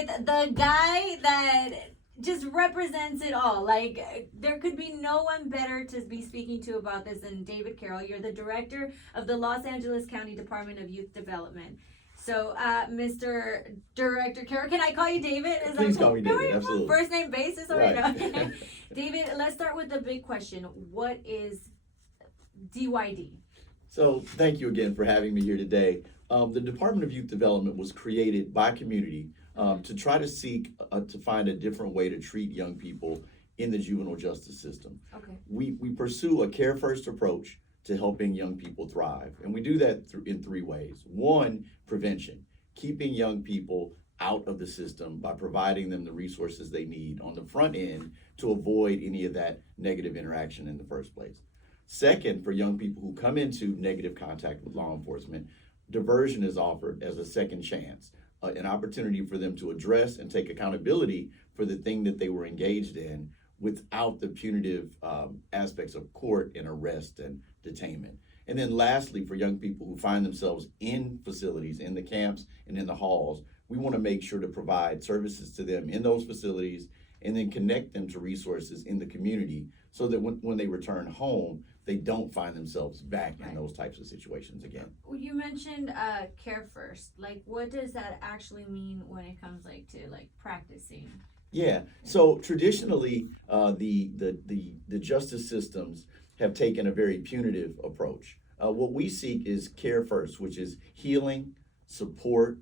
with the guy that just represents it all. Like, there could be no one better to be speaking to about this than David Carroll. You're the director of the Los Angeles County Department of Youth Development. So, Mr. Director Carroll, can I call you David? Is Please that call me David, absolutely. First name basis? All right. Right. David, let's start with the big question. What is DYD? So thank you again for having me here today. The Department of Youth Development was created by community to try to seek to find a different way to treat young people in the juvenile justice system. Okay. We pursue a care-first approach to helping young people thrive, and we do that in three ways. One, prevention, keeping young people out of the system by providing them the resources they need on the front end to avoid any of that negative interaction in the first place. Second, for young people who come into negative contact with law enforcement, diversion is offered as a second chance, an opportunity for them to address and take accountability for the thing that they were engaged in without the punitive aspects of court and arrest and detainment. And then lastly, for young people who find themselves in facilities, in the camps and in the halls, we want to make sure to provide services to them in those facilities and then connect them to resources in the community so that when they return home, they don't find themselves back in those types of situations again. You mentioned care first. Like, what does that actually mean when it comes to practicing? Yeah. So traditionally, the justice systems have taken a very punitive approach. What we seek is care first, which is healing, support,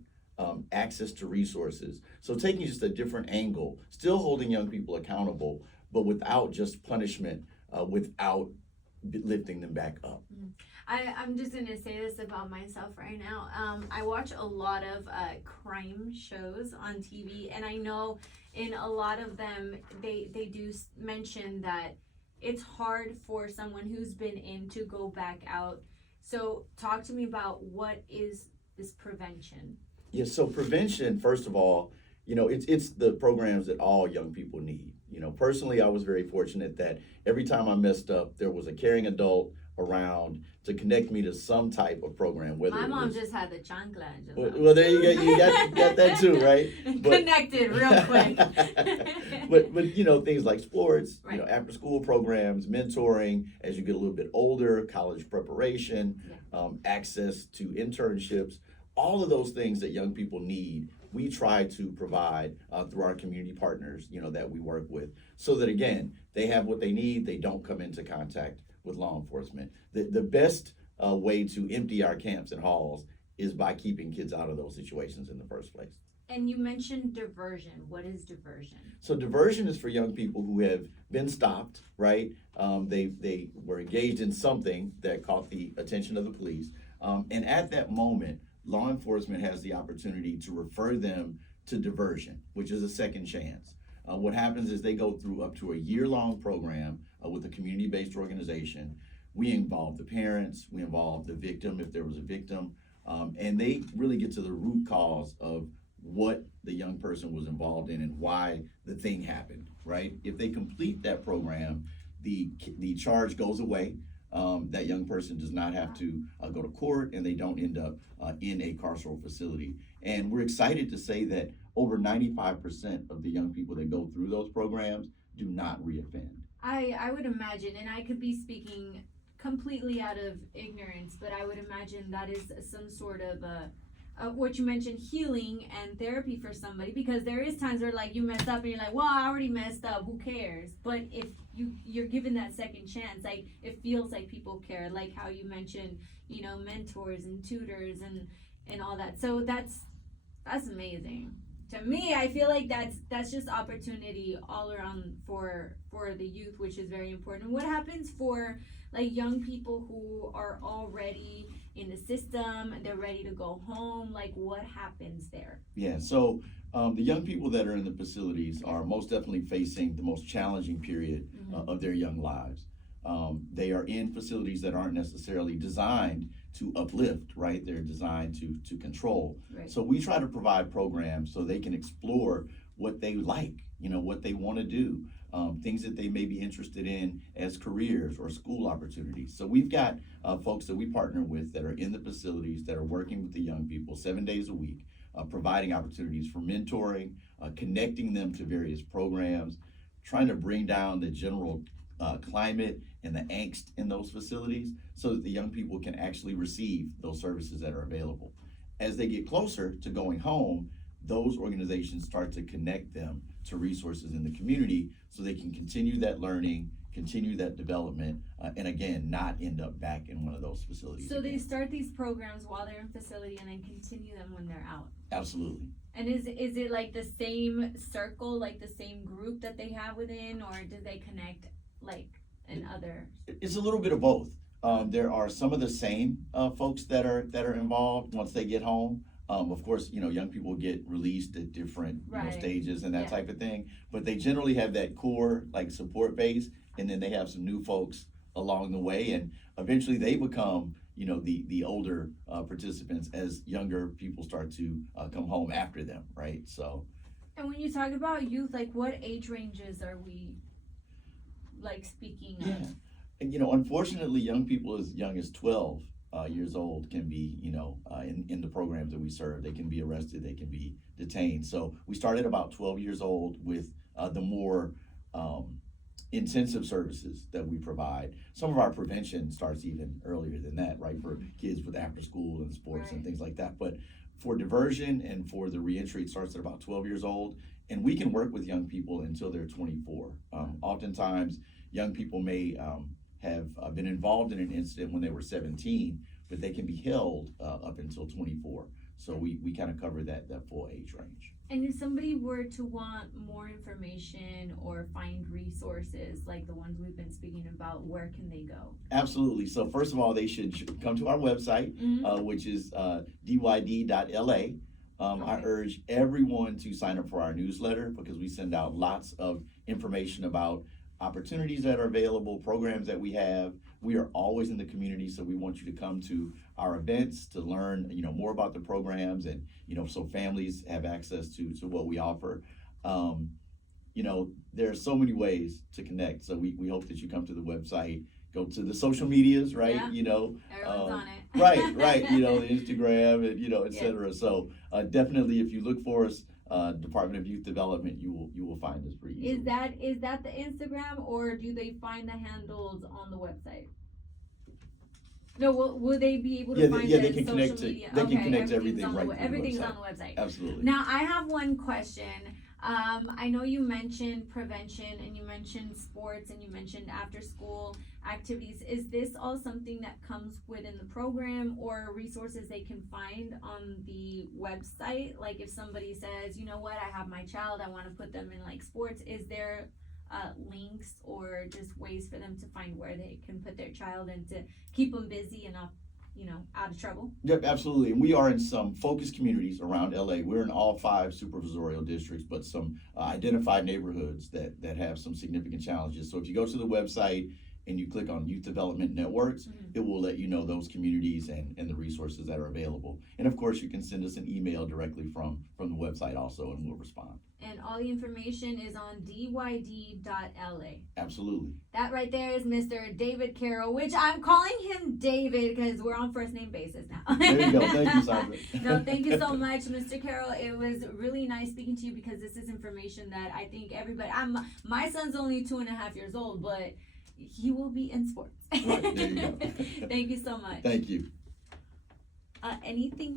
access to resources. So taking just a different angle, still holding young people accountable, but without just punishment, without lifting them back up. I'm just going to say this about myself right now. I watch a lot of crime shows on TV, and I know in a lot of them, they do mention that it's hard for someone who's been in to go back out. So talk to me about what is this prevention? Yeah, so prevention, first of all, it's the programs that all young people need. Personally, I was very fortunate that every time I messed up, there was a caring adult around to connect me to some type of program. My mom just had the chancla. Well, there you go. You got that too, right? Connected real quick. but things like sports, right. After school programs, mentoring as you get a little bit older, college preparation, access to internships, all of those things that young people need, we try to provide through our community partners, that we work with, so that again, they have what they need. They don't come into contact with law enforcement. The best way to empty our camps and halls is by keeping kids out of those situations in the first place. And you mentioned diversion. What is diversion? So diversion is for young people who have been stopped, right? They were engaged in something that caught the attention of the police. And at that moment, law enforcement has the opportunity to refer them to diversion, which is a second chance. What happens is they go through up to a year-long program with a community-based organization. We involve the parents, we involve the victim if there was a victim, and they really get to the root cause of what the young person was involved in and why the thing happened, right? If they complete that program, the charge goes away. That young person does not have to go to court, and they don't end up in a carceral facility. And we're excited to say that over 95% of the young people that go through those programs do not reoffend. I would imagine, and I could be speaking completely out of ignorance, but I would imagine that is some sort of what you mentioned, healing and therapy for somebody, because there is times where you mess up and you're like, well, I already messed up, who cares? But if you're given that second chance, it feels like people care, like how you mentioned, mentors and tutors and all that. So that's amazing. To me, I feel like that's just opportunity all around for the youth, which is very important. What happens for young people who are already in the system and they're ready to go home? What happens there? Yeah, so the young people that are in the facilities are most definitely facing the most challenging period of their young lives. They are in facilities that aren't necessarily designed to uplift, right? They're designed to control. Right. So we try to provide programs so they can explore what they like, what they want to do, things that they may be interested in as careers or school opportunities. So we've got folks that we partner with that are in the facilities that are working with the young people 7 days a week, providing opportunities for mentoring, connecting them to various programs, trying to bring down the general climate and the angst in those facilities so that the young people can actually receive those services that are available. As they get closer to going home, those organizations start to connect them to resources in the community so they can continue that learning, continue that development, and again, not end up back in one of those facilities. So again. they start these programs while they're in facility and then continue them when they're out. Absolutely. And is it like the same circle, like the same group that they have within, or do they connect like in other? It's a little bit of both. There are some of the same folks that are involved once they get home. Of course, young people get released at different stages and that type of thing, but they generally have that core like support base, and then they have some new folks along the way, and eventually they become the older participants as younger people start to come home after them, right? So. And when you talk about youth, like what age ranges are we like speaking of? Yeah, and unfortunately, young people as young as 12 years old can be, in the programs that we serve. They can be arrested, they can be detained. So we started about 12 years old with the more intensive services that we provide. Some of our prevention starts even earlier than that, right? For kids with after school and sports and things like that. But for diversion and for the reentry, it starts at about 12 years old. And we can work with young people until they're 24. Oftentimes, young people may have been involved in an incident when they were 17, but they can be held up until 24. So we kind of cover that full age range. And if somebody were to want more information or find resources like the ones we've been speaking about, where can they go? Absolutely. So first of all, they should come to our website, which is DYD.LA. I urge everyone to sign up for our newsletter because we send out lots of information about opportunities that are available, programs that we have. We are always in the community, so we want you to come to our events to learn, more about the programs, and so families have access to what we offer. There are so many ways to connect. So we hope that you come to the website, go to the social medias, right? Yeah. Everyone's on it. right. The Instagram and et cetera. So definitely, if you look for us, Department of Youth Development, you will find us pretty easily. Is that the Instagram, or do they find the handles on the website? No, will they be able to find they it can in connect social media? They can connect everything's everything right to everything's the website. on the website. Absolutely. Now I have one question. I know you mentioned prevention, and you mentioned sports, and you mentioned after school activities. Is this all something that comes within the program, or resources they can find on the website? Like if somebody says, you know what, I have my child, I want to put them in like sports, is there links or just ways for them to find where they can put their child and to keep them busy and not out of trouble? Yep, absolutely. And we are in some focused communities around LA. We're in all 5 supervisorial districts, but some identified neighborhoods that have some significant challenges. So if you go to the website and you click on Youth Development Networks, it will let you know those communities and the resources that are available. And of course, you can send us an email directly from the website also, and we'll respond. And all the information is on DYD.LA. Absolutely. That right there is Mr. David Carroll, which I'm calling him David because we're on first name basis now. There you go. Thank you, Sandra. No, thank you so much, Mr. Carroll. It was really nice speaking to you because this is information that I think everybody, my son's only 2.5 years old, but he will be in sports. Right, there you go. Thank you so much. Thank you. Anything that